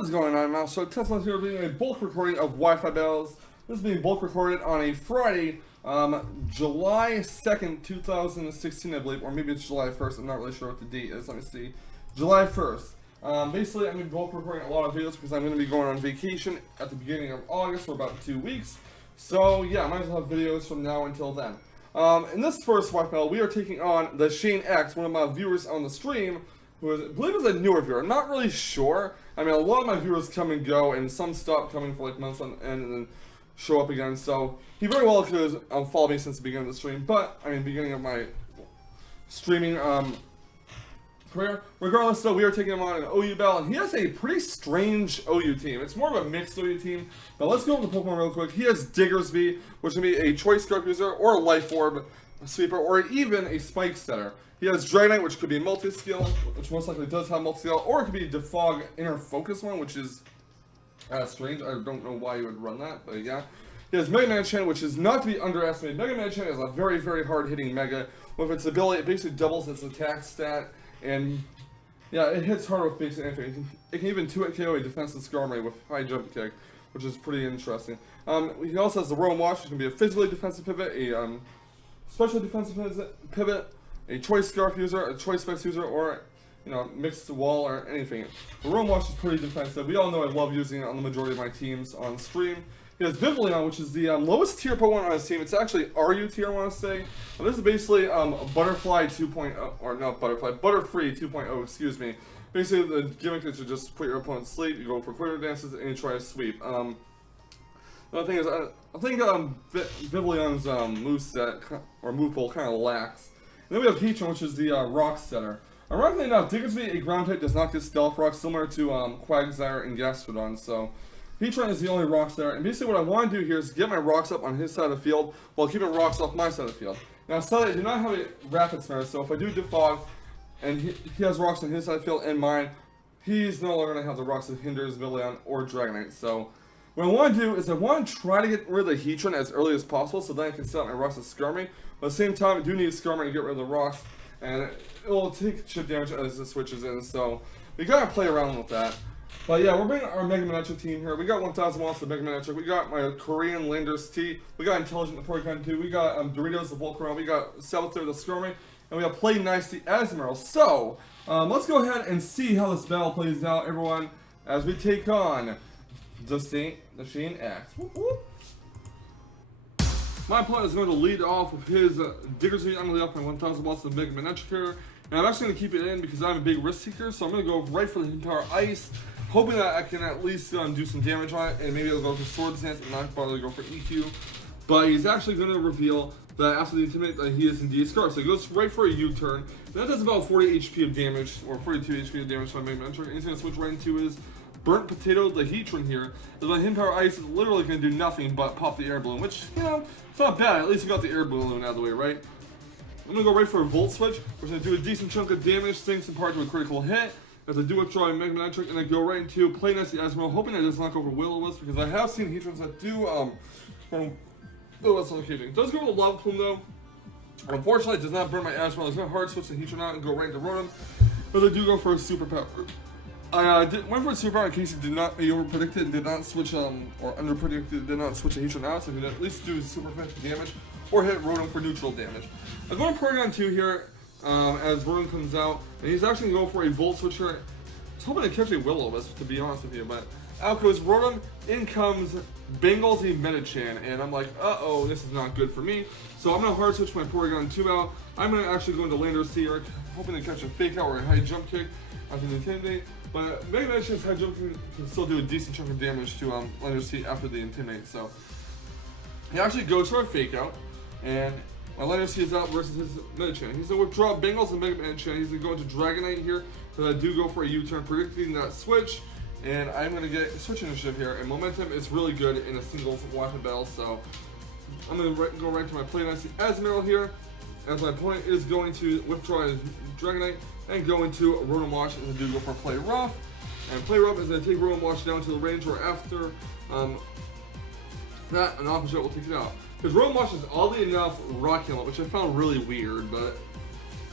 What is going on, Mousetrap? Tesla's here doing a bulk recording of Wi-Fi battles. This is being bulk recorded on a Friday, July 2nd, 2016, I believe, or maybe it's July 1st. I'm not really sure what the date is. Let me see. July 1st. Basically, I'm going to be bulk recording a lot of videos because I'm going to be going on vacation at the beginning of August for about 2 weeks. So, yeah, I might as well have videos from now until then. In this first Wi-Fi battle, we are taking on Theshanex, one of my viewers on the stream, who is, I believe is a newer viewer. I'm not really sure. I mean, a lot of my viewers come and go, and some stop coming for like months on end and then show up again. So he very well could have followed me since the beginning of the stream, but I mean, beginning of my streaming career. Regardless, though, we are taking him on an OU battle, and he has a pretty strange OU team. It's more of a mixed OU team. Now let's go over the Pokemon real quick. He has Diggersby, which can be a Choice Scarf user, or a Life Orb sweeper, or even a Spike setter. He has Dragonite, which could be a multi-skill, which most likely does have multi-skill, or it could be Defog Inner Focus one, which is strange. I don't know why you would run that, but yeah. He has Mega Medicham, which is not to be underestimated. Mega Medicham is a very, very hard-hitting Mega. With its ability, it basically doubles its attack stat, and yeah, it hits hard with basically anything. It can even 2-hit KO a defensive Skarmory with high jump kick, which is pretty interesting. He also has the Roam Watch, which can be a physically defensive pivot, a special defensive pivot, a Choice Scarf user, a Choice Specs user, or, you know, mixed wall or anything. The Roam Watch is pretty defensive. We all know I love using it on the majority of my teams on stream. He has Vivillon, which is the lowest tier Pokemon on his team. It's actually RU tier, I want to say. But this is basically Butterfly 2.0, or not Butterfly, Butterfree 2.0, excuse me. Basically, the gimmick is to just put your opponent to sleep, you go for quitter dances, and you try to sweep. The thing is, I think Vivillon's moveset, or move pool, kind of lacks. And then we have Heatran, which is the Rock Setter. Ironically enough, Diggersby, a ground type, does not get Stealth Rock, similar to Quagsire and Gastrodon. So Heatran is the only Rock Setter. And basically what I want to do here is get my rocks up on his side of the field while keeping rocks off my side of the field. Now, sadly, I do not have a Rapid Snare, so if I do Defog, and he has rocks on his side of the field and mine, he's no longer going to have the rocks that hinders Vivillon or Dragonite. So what I want to do is I want to try to get rid of the Heatran as early as possible so then I can set up my rocks to Skarmory. But at the same time, I do need Skarmory to get rid of the rocks, and it will take chip damage as it switches in, so we gotta play around with that. But yeah, we're bringing our Mega Manectric team here. We got 1000 watts of Mega Manectric. We got my Korean Landers T. We got Intelligent the Porygon 2. We got Doritos the Volcarona. We got Saboteur the Skarmory. And we got Play Nice the Azumarill. So, let's go ahead and see how this battle plays out, everyone, as we take on Theshanex. Whoop, whoop. My opponent is going to lead off with his Diggersby. I'm going to lead off my 1000 watts of Mega Manectric here. And I'm actually going to keep it in because I'm a big risk seeker. So I'm going to go right for the Power Ice, hoping that I can at least do some damage on it. And maybe I'll go for Sword Dance and not bother to go for EQ. But he's actually going to reveal that after the Intimidate that he is indeed Scar. So he goes right for a U-turn. That does about 40 HP of damage, or 42 HP of damage on Mega Manectric. And he's going to switch right into his Burnt Potato, the Heatran here. Is my Power Ice is literally going to do nothing but pop the air balloon, which, you know, it's not bad. At least we got the air balloon out of the way, right? I'm going to go right for a Volt Switch, which is going to do a decent chunk of damage, sinks in part to a critical hit, as I do withdraw a Mega Manectric, and I go right into Play Nice the Azumarill, hoping it does not go for Will-O-Wisp, because I have seen Heatrans that do, Will-O-Wisp on occasion. It does go with a Lava Plume, though. Unfortunately, it does not burn my Azumarill. It's going to hard switch the Heatran out and go right into Rotom, but I do go for a Super Power. I went for a Super Power in case he did not be over-predicted and did not switch, or under-predicted, did not switch a Heatran out, so he could at least do Super Effective damage, or hit Rotom for neutral damage. I'm going to Porygon 2 here, as Rotom comes out, and he's actually going to go for a Volt Switch here. I was hoping to catch a Will-O-Wisp, to be honest with you, but out goes Rotom, in comes Bengal's Medicham, and I'm like, uh-oh, this is not good for me. So I'm going to hard switch my Porygon 2 out. I'm going to actually go into Landers here, hoping to catch a Fake Out or a high jump kick after the Intimidate. But Mega Medicham's high jump can still do a decent chunk of damage to Landers T after the Intimidate. So he actually goes for a Fake Out, and my Landers T is out versus his Medicham. He's going to withdraw Bengals and Mega Medicham. He's going to go into Dragonite here, so I do go for a U-turn, predicting that switch. And I'm going to get Switch Initiative here, and momentum is really good in a singles Wi-Fi battle, so I'm going to go right to my Play Nice Azumarill here, as my opponent is going to withdraw his Dragonite and go into Rotom Wash, and I do go for Play Rough. And Play Rough is going to take Rotom Wash down to the range where after that, an opposite will take it out. Because Rotom Wash is oddly enough Rock Helmet, which I found really weird, but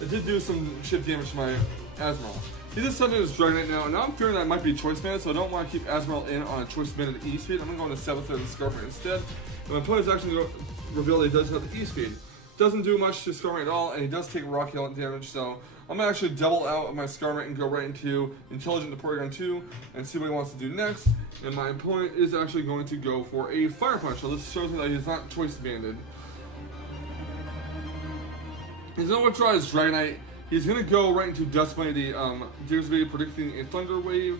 it did do some chip damage to my Azumarill. He just sent in his Dragonite now, and now I'm fearing that it might be choice banded, so I don't want to keep Azrael in on a choice banded E-Speed. I'm going to go into 7th and Scarper instead. And my opponent is actually going to reveal that he does have the E-Speed. Doesn't do much to Scarper at all, and he does take rock helmet damage, so I'm going to actually double out of my Scarper and go right into Intelligent to Porygon 2 and see what he wants to do next. And my opponent is actually going to go for a Fire Punch, so this shows me that he's not choice banded. He's going to withdraw his Dragonite. He's going to go right into Dustblade, the Diggersby, predicting a Thunder Wave.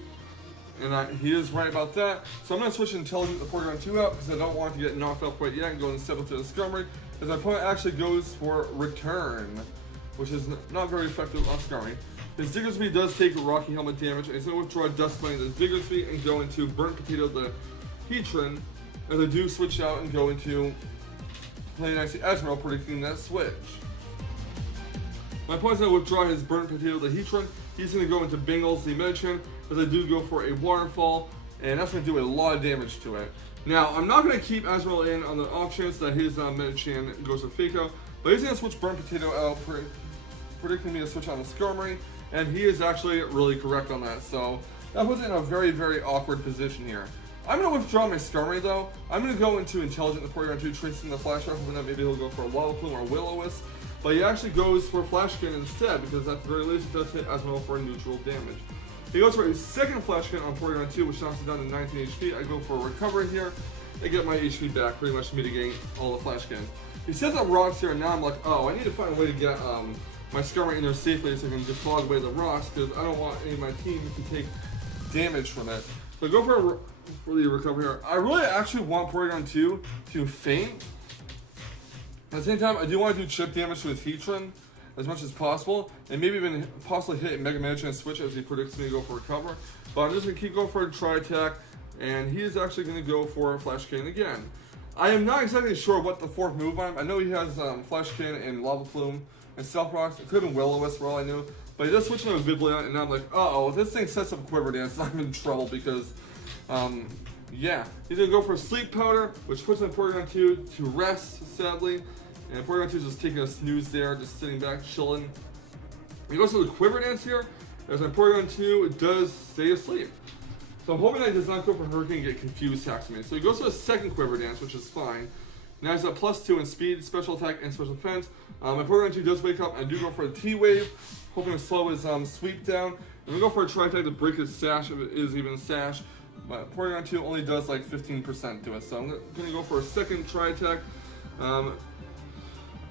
And he is right about that. So I'm going to switch Intelligent to Porygon 2 out because I don't want to get knocked out quite yet and go into 7th to Discovery. As my opponent actually goes for Return, which is not very effective on Skarmy. His Diggersby does take Rocky Helmet damage, and he's going to withdraw Dustblade the Diggersby and go into Burnt Potato the Heatran. As I do switch out and go into Play Nice Admiral, predicting that switch. My opponent's going to withdraw his Burnt Potato, the Heatran. He's going to go into Bengals, the Medicham, as I do go for a Waterfall, and that's going to do a lot of damage to it. Now, I'm not going to keep Azrael in on the off chance that his Medicham goes to Fako, but he's going to switch Burnt Potato out, predicting me to switch on the Skarmory, and he is actually really correct on that. So that puts it in a very, very awkward position here. I'm going to withdraw my Skarmory though. I'm going to go into Intelligent the Porygon 2, tracing the Flash Rock, hoping that maybe he'll go for a Lava Plume or Will-O-Wisp. But he actually goes for Flash Cannon instead, because at the very least it does hit Azrael for neutral damage. He goes for a second Flash Cannon on Porygon 2, which knocks it down to 19 HP. I go for a Recovery here, and get my HP back, pretty much mitigating all the Flash Cannons. He sets up rocks here, and now I'm like, oh, I need to find a way to get my Skarmory in there safely so I can just fog away the rocks, because I don't want any of my team to take damage from it. So I go for the Recovery here. I really actually want Porygon 2 to faint. At the same time, I do want to do chip damage to his Heatran as much as possible, and maybe even possibly hit Mega Medicham and switch as he predicts me to go for a cover. But I'm just going to keep going for a Tri-Attack, and he is actually going to go for a Flash Cannon again. I am not exactly sure what the fourth move on him. I know he has Flash Cannon and Lava Plume and Stealth Rocks. It could have been Will-O-Wisp for all I knew. But he does switch into a Vivillon, and now I'm like, uh-oh, if this thing sets up Quiver Dance, I'm in trouble because, yeah. He's going to go for Sleep Powder, which puts my Porygon 2 to rest, sadly. And Porygon 2 is just taking a snooze there, just sitting back, chilling. He goes to the Quiver Dance here, as my Porygon 2 does stay asleep. So I'm hoping that he does not go for Hurricane and get confused attacks me. So he goes to a second Quiver Dance, which is fine. Now he's at +2 in speed, special attack, and special defense. My Porygon 2 does wake up, and I do go for a T-Wave, hoping to slow his sweep down. And we go for a Tri-Attack to break his Sash, if it is even a Sash. But Porygon 2 only does like 15% to it, so I'm going to go for a second Tri-Attack.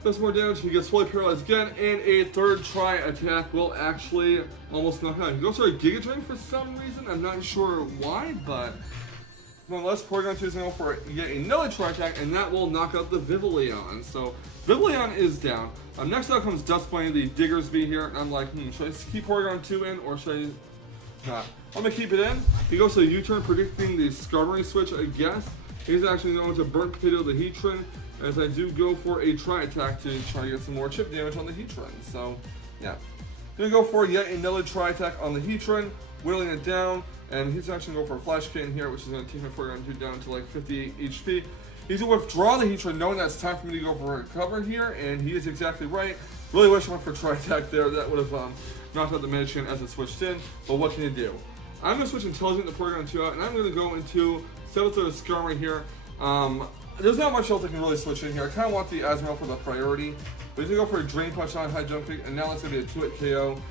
Does more damage, he gets fully paralyzed again, and a third Tri-Attack will actually almost knock out. He goes for a Giga Drain for some reason, I'm not sure why, but nonetheless, Porygon 2 is going to go for yet another Tri-Attack, and that will knock out the Vivillon. So, Vivillon is down. Next up comes Dustblade, the Diggersby here, and I'm like, should I keep Porygon 2 in, or should I not? I'm going to keep it in. He goes to a U-turn, predicting the Skarmory switch, I guess. He's actually going to Burnt Potato the Heatran, as I do go for a Tri-Attack to try to get some more chip damage on the Heatran. So, yeah. Gonna go for yet another Tri-Attack on the Heatran, whittling it down, and he's actually going to go for a Flash Cannon here, which is going to take my Porygon 2 down to like 58 HP. He's going to withdraw the Heatran, knowing that it's time for me to go for a cover here, and he is exactly right. Really wish I went for a Tri-Attack there. That would have knocked out the Medicham as it switched in, but what can you do? I'm going to switch Intelligent to Porygon 2 out, and I'm going to go into 7th to Skarmory here. There's not much else I can really switch in here. I kind of want the Azrael for the priority, but he's going to go for a Drain Punch on High Jump Kick, and now it's going to be a 2-hit KO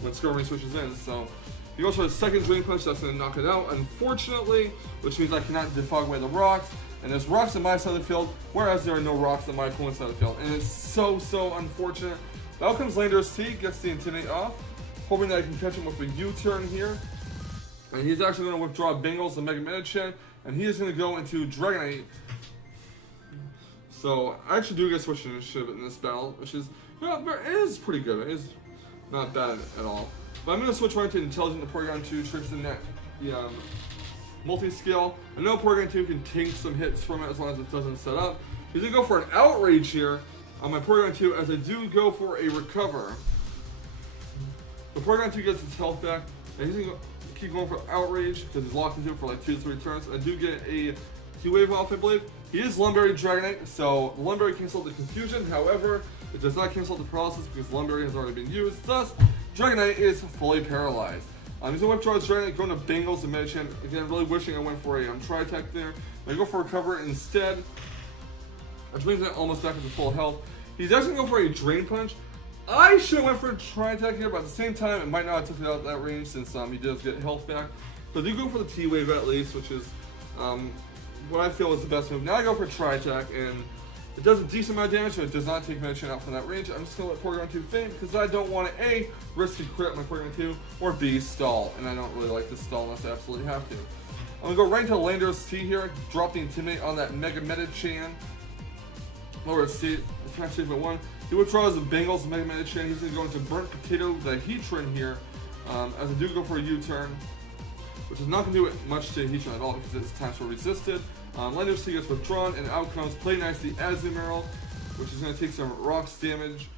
when Skarmory switches in. So he goes for a second Drain Punch, that's going to knock it out, unfortunately, which means I cannot defog away the rocks. And there's rocks on my side of the field, whereas there are no rocks on my opponent's side of the field. And it's so, so unfortunate. Out comes Landorus T, gets the Intimidate off, hoping that I can catch him with a U-turn here. And he's actually going to withdraw Bengals and Mega Medicham, and he is going to go into Dragonite. So I actually do get switch initiative in this battle, which is, well, it is pretty good. It is not bad at all. But I'm going to switch right to Intelligent to Porygon 2, triggers the multi-scale. I know Porygon 2 can take some hits from it as long as it doesn't set up. He's going to go for an Outrage here on my Porygon 2, as I do go for a Recover. The Porygon 2 gets its health back, and he's going to keep going for Outrage because he's locked into it for like 2 to 3 turns. I do get a T-Wave off, I believe. He is Lumberry Dragonite, so Lumberry cancels the Confusion. However, it does not cancel the Paralysis because Lumberry has already been used. Thus, Dragonite is fully paralyzed. He's going to withdraw his Dragonite, going to Bengals and Medicham. Again, really wishing I went for a Tri-Attack there. I go for a cover instead. Which brings it almost back into full health. He's actually going to go for a Drain Punch. I should have went for a Tri-Attack here, but at the same time, it might not have took it out that range since he does get health back. So I do go for the T-Wave at least, which is what I feel is the best move. Now I go for Tri-Attack, and it does a decent amount of damage, but it does not take Medicham out from that range. I'm just going to let Porygon 2 faint because I don't want to A, risk a crit my Porygon 2, or B, stall. And I don't really like to stall unless I absolutely have to. I'm going to go right into Landorus T here, drop the Intimidate on that Mega Medicham. Lower its T, attack statement 1. He withdraws the Bengals and Mega Medicham. He's going to go into Burnt Potato the Heatran here, as I do go for a U-turn, which is not going to do much to Heatran at all because its attacks were resisted. Landorus T gets withdrawn, and out comes Play Nicely Azumarill, which is going to take some rocks damage.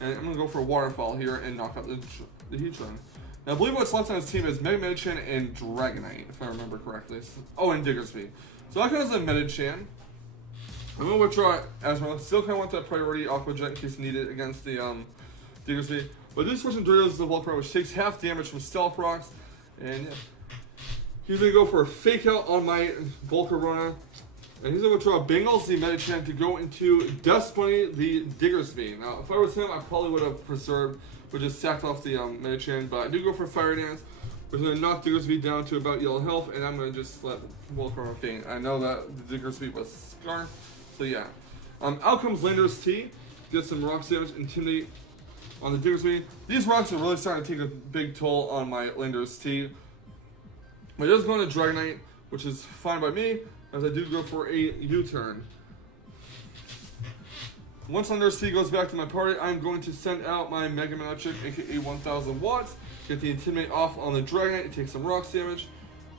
And I'm going to go for a Waterfall here and knock out the Heatran. Now, I believe what's left on his team is Mega Medicham and Dragonite, if I remember correctly. Oh, and Diggersby. So that comes in Medicham. I'm going to withdraw Azumarill. Still kind of want that priority Aqua Jet in case needed against the Diggersby. But this switching Doritos is the Volcro, which takes half damage from Stealth Rocks. And yeah. He's going to go for a Fake Out on my Volcarona. And he's going to withdraw Bengals the Medicham to go into Dust Bunny the Diggersby. Now, if I was him, I probably would have preserved, but just sacked off the Medicham. But I do go for Fire Dance, which is going to knock Diggersby down to about yellow health. And I'm going to just let Volcarona faint. I know that the Diggersby was Scarf. So yeah. Out comes Landorus T. Get some rocks damage, Intimidate on the Diggersby. These rocks are really starting to take a big toll on my Landorus T. But it is going to Dragonite, which is fine by me, as I do go for a U-turn. Once Landorus T goes back to my party, I'm going to send out my Mega Manectric, aka 1000 watts, get the Intimidate off on the Dragonite, and take some rocks damage.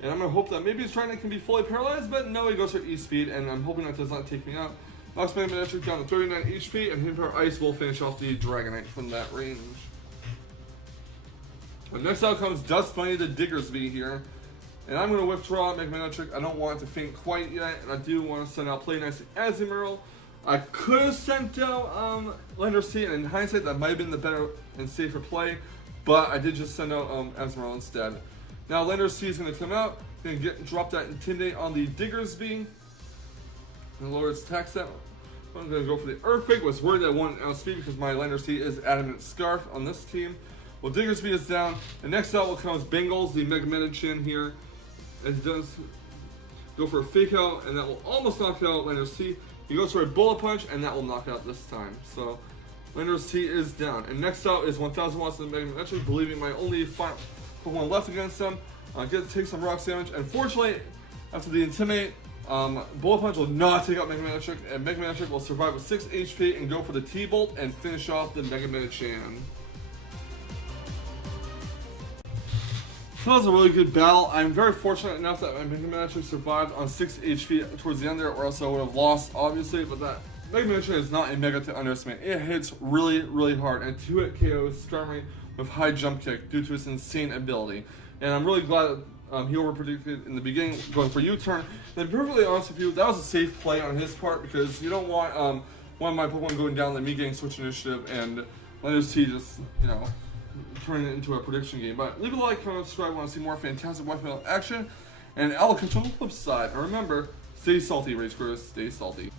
And I'm going to hope that maybe his Dragonite can be fully paralyzed, but no, he goes for E-Speed, and I'm hoping that does not take me out. Knocks Mega Manectric down to 39 HP, and Hidden Ice will finish off the Dragonite from that range. And next out comes Dust Bunny the Diggersby here. And I'm going to withdraw Mega Manectric. I don't want it to faint quite yet, and I do want to send out Play Nice Azumarill. I could have sent out Landorus T, and in hindsight, that might have been the better and safer play, but I did just send out Azumarill instead. Now Landorus T is going to come out, going to drop that Intimidate on the Diggersby, and lower its attack set. I'm going to go for the Earthquake. I was worried that I wouldn't outspeed because my Landorus T is Adamant Scarf on this team. Well, Diggersby is down. And next out will come Bengals, the Mega Medicham here. And he does go for a Fake Out, and that will almost knock out Landorus T. He goes for a Bullet Punch, and that will knock out this time. So Landorus T is down. And next out is 1000 watts of the Mega Medicham, believing my only Pokemon left against him. Get to take some rocks damage. Unfortunately, after the Intimidate, Bullet Punch will not take out Mega Manectric, and Mega Manectric will survive with 6 HP and go for the T-Bolt and finish off the Mega Medicham. So that was a really good battle. I'm very fortunate enough that my Mega Manectric survived on 6 HP towards the end there, or else I would have lost, obviously. But that Mega Manectric is not a Mega to underestimate. It hits really, really hard, and 2-hit KOs Skarmory with high jump kick due to its insane ability. And I'm really glad that he overpredicted in the beginning, going for U-turn. And to be perfectly honest with you, that was a safe play on his part because you don't want one of my Pokemon going down and me getting switch initiative and Landorus T just, turning it into a prediction game. But leave a like, comment, subscribe if you want to see more fantastic Wi-Fi action. And I'll catch you on the flip side. And remember, stay salty, Race Crews, stay salty.